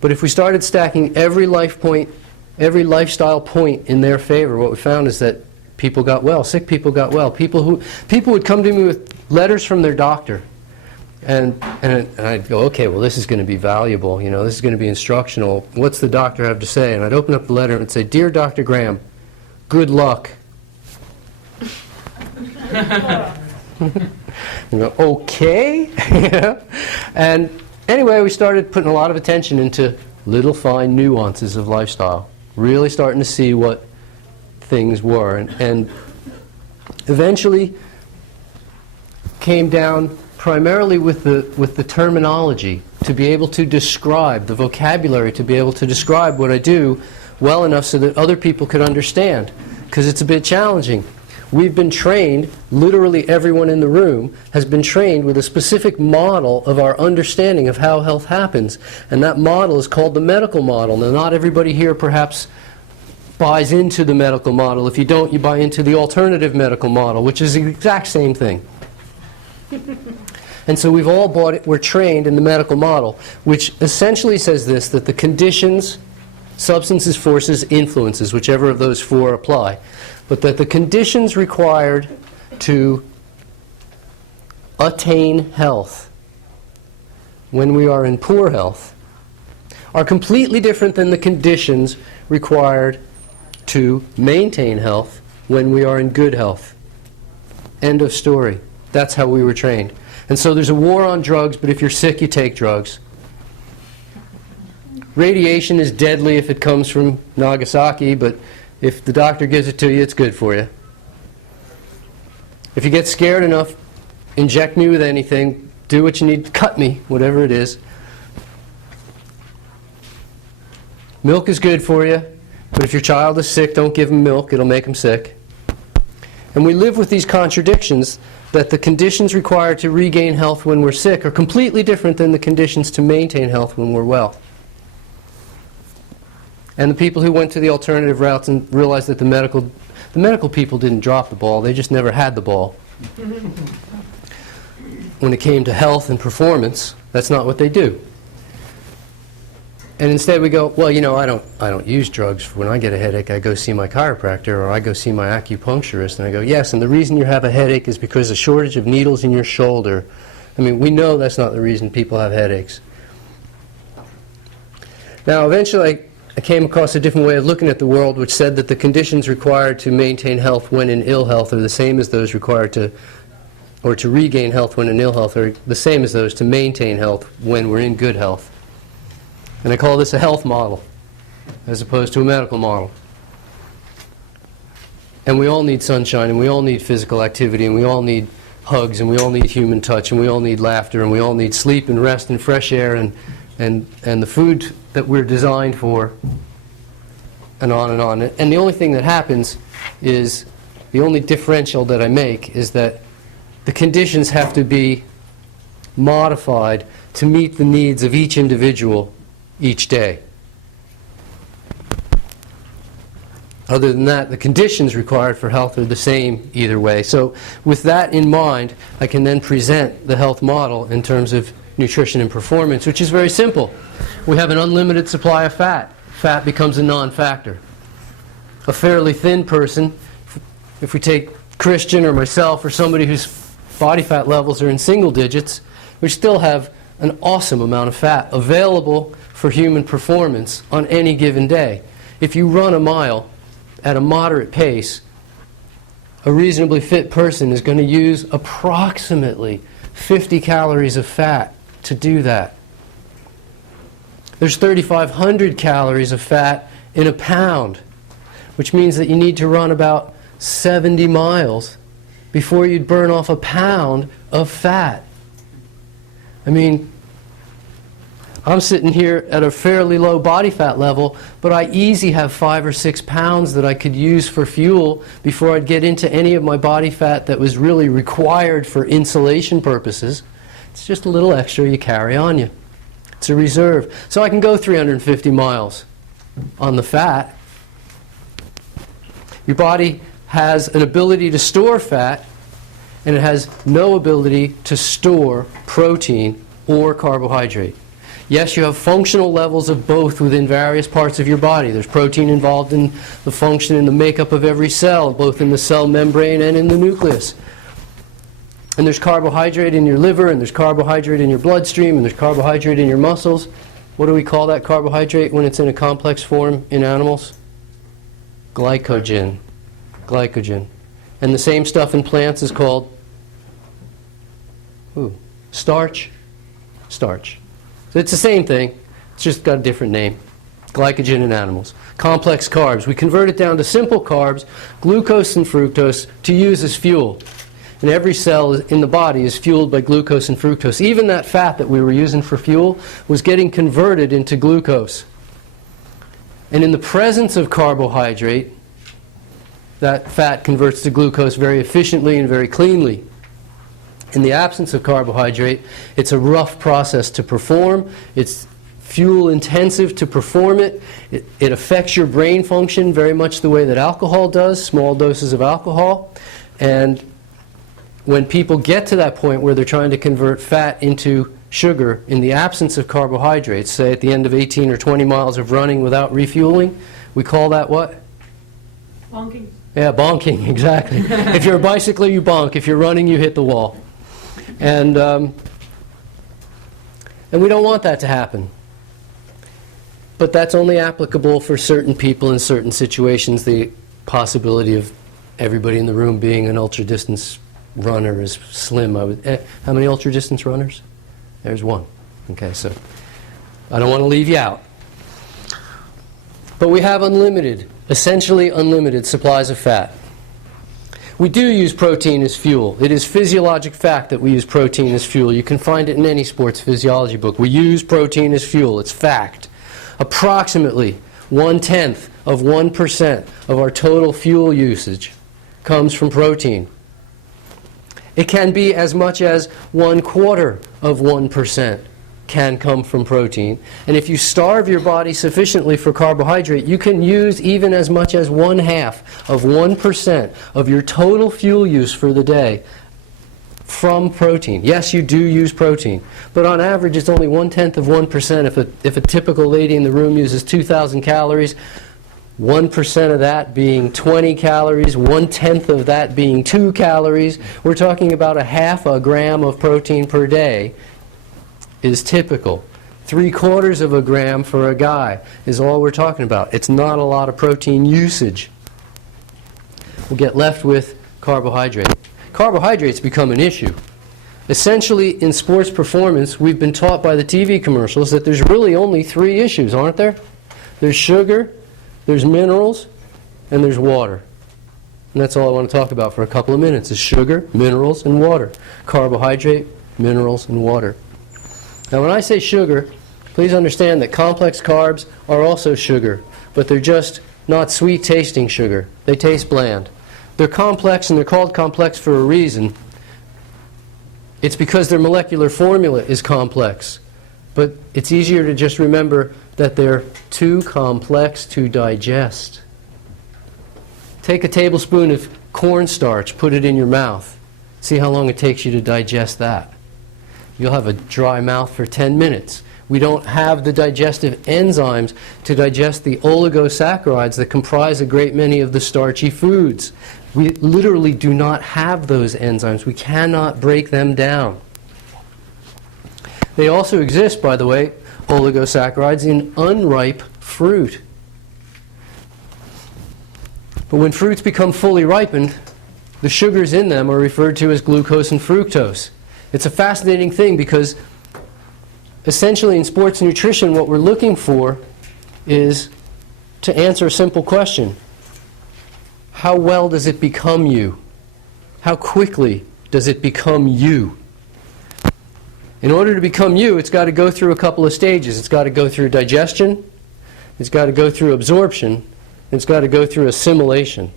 But if we started stacking every lifestyle point in their favor, what we found is that people got well, sick people got well. People would come to me with letters from their doctor, and I'd go, okay, well, this is going to be valuable, you know, this is going to be instructional. What's the doctor have to say? And I'd open up the letter and say, "Dear Dr. Graham, good luck." You know, okay. And anyway, we started putting a lot of attention into little fine nuances of lifestyle, really starting to see what things were, and eventually came down primarily with the terminology, to be able to describe, the vocabulary to be able to describe what I do well enough so that other people could understand, because it's a bit challenging. We've been trained, literally everyone in the room has been trained with a specific model of our understanding of how health happens, and that model is called the medical model. Now, not everybody here perhaps buys into the medical model. If you don't, you buy into the alternative medical model, which is the exact same thing. And so we've all bought it, we're trained in the medical model, which essentially says this, that the conditions, substances, forces, influences, whichever of those four apply, but that the conditions required to attain health when we are in poor health are completely different than the conditions required to maintain health when we are in good health. End of story. That's how we were trained. And so there's a war on drugs, but if you're sick, you take drugs. Radiation is deadly if it comes from Nagasaki, but if the doctor gives it to you, it's good for you. If you get scared enough, inject me with anything, do what you need, cut me, whatever it is. Milk is good for you, but if your child is sick, don't give him milk, it'll make him sick. And we live with these contradictions, that the conditions required to regain health when we're sick are completely different than the conditions to maintain health when we're well. And the people who went to the alternative routes and realized that the medical people didn't drop the ball, they just never had the ball. When it came to health and performance, that's not what they do. And instead we go, well, you know, I don't use drugs. When I get a headache, I go see my chiropractor or I go see my acupuncturist. And I go, yes, and the reason you have a headache is because of a shortage of needles in your shoulder. I mean, we know that's not the reason people have headaches. Now, eventually I came across a different way of looking at the world, which said that the conditions required to maintain health when in ill health are the same as those required to regain health when in ill health are the same as those to maintain health when we're in good health. And I call this a health model, as opposed to a medical model. And we all need sunshine, and we all need physical activity, and we all need hugs, and we all need human touch, and we all need laughter, and we all need sleep and rest and fresh air and the food that we're designed for, and on and on. And the only thing that happens is, the only differential that I make is that the conditions have to be modified to meet the needs of each individual each day. Other than that, the conditions required for health are the same either way. So with that in mind, I can then present the health model in terms of nutrition and performance, which is very simple. We have an unlimited supply of fat. Fat becomes a non-factor. A fairly thin person, if we take Christian or myself or somebody whose body fat levels are in single digits, we still have an awesome amount of fat available for human performance on any given day. If you run a mile at a moderate pace, a reasonably fit person is going to use approximately 50 calories of fat to do that. There's 3,500 calories of fat in a pound, which means that you need to run about 70 miles before you'd burn off a pound of fat. I mean, I'm sitting here at a fairly low body fat level, but I easily have 5 or 6 pounds that I could use for fuel before I'd get into any of my body fat that was really required for insulation purposes. It's just a little extra you carry on you. It's a reserve. So I can go 350 miles on the fat. Your body has an ability to store fat, and it has no ability to store protein or carbohydrate. Yes, you have functional levels of both within various parts of your body. There's protein involved in the function and the makeup of every cell, both in the cell membrane and in the nucleus. And there's carbohydrate in your liver, and there's carbohydrate in your bloodstream, and there's carbohydrate in your muscles. What do we call that carbohydrate when it's in a complex form in animals? Glycogen. Glycogen. And the same stuff in plants is called starch. Starch. So it's the same thing. It's just got a different name. Glycogen in animals. Complex carbs. We convert it down to simple carbs, glucose and fructose, to use as fuel. And every cell in the body is fueled by glucose and fructose. Even that fat that we were using for fuel was getting converted into glucose. And in the presence of carbohydrate, that fat converts to glucose very efficiently and very cleanly. In the absence of carbohydrate, it's a rough process to perform. It's fuel intensive to perform it. It affects your brain function very much the way that alcohol does, small doses of alcohol. And when people get to that point where they're trying to convert fat into sugar in the absence of carbohydrates, say at the end of 18 or 20 miles of running without refueling, we call that what? Bonking. Yeah, bonking, exactly. If you're a bicycler, you bonk. If you're running, you hit the wall. And we don't want that to happen. But that's only applicable for certain people in certain situations. The possibility of everybody in the room being an ultra-distance runner is slim. How many ultra-distance runners? There's one. Okay, so I don't want to leave you out. But we have unlimited, essentially unlimited supplies of fat. We do use protein as fuel. It is physiologic fact that we use protein as fuel. You can find it in any sports physiology book. We use protein as fuel. It's fact. Approximately 1/10 of 1% of our total fuel usage comes from protein. It can be as much as 1/4 of 1% can come from protein. And if you starve your body sufficiently for carbohydrate, you can use even as much as 1/2 of 1% of your total fuel use for the day from protein. Yes, you do use protein, but on average it's only 1/10 of 1%. If a typical lady in the room uses 2,000 calories, 1% of that being 20 calories, 1/10 of that being 2 calories, we're talking about 1/2 gram of protein per day is typical. 3/4 of a gram for a guy is all we're talking about. It's not a lot of protein usage. We'll get left with carbohydrate. Carbohydrates become an issue. Essentially, in sports performance, we've been taught by the TV commercials that there's really only 3 issues, aren't there? There's sugar, there's minerals, and there's water. And that's all I want to talk about for a couple of minutes, is sugar, minerals, and water. Carbohydrate, minerals, and water. Now when I say sugar, please understand that complex carbs are also sugar, but they're just not sweet tasting sugar. They taste bland. They're complex, and they're called complex for a reason. It's because their molecular formula is complex. But it's easier to just remember that they're too complex to digest. Take a tablespoon of cornstarch, put it in your mouth. See how long it takes you to digest that. You'll have a dry mouth for 10 minutes. We don't have the digestive enzymes to digest the oligosaccharides that comprise a great many of the starchy foods. We literally do not have those enzymes. We cannot break them down. They also exist, by the way, oligosaccharides, in unripe fruit. But when fruits become fully ripened, the sugars in them are referred to as glucose and fructose. It's a fascinating thing because essentially in sports nutrition what we're looking for is to answer a simple question. How well does it become you? How quickly does it become you? In order to become you, it's got to go through a couple of stages. It's got to go through digestion, it's got to go through absorption, and it's got to go through assimilation.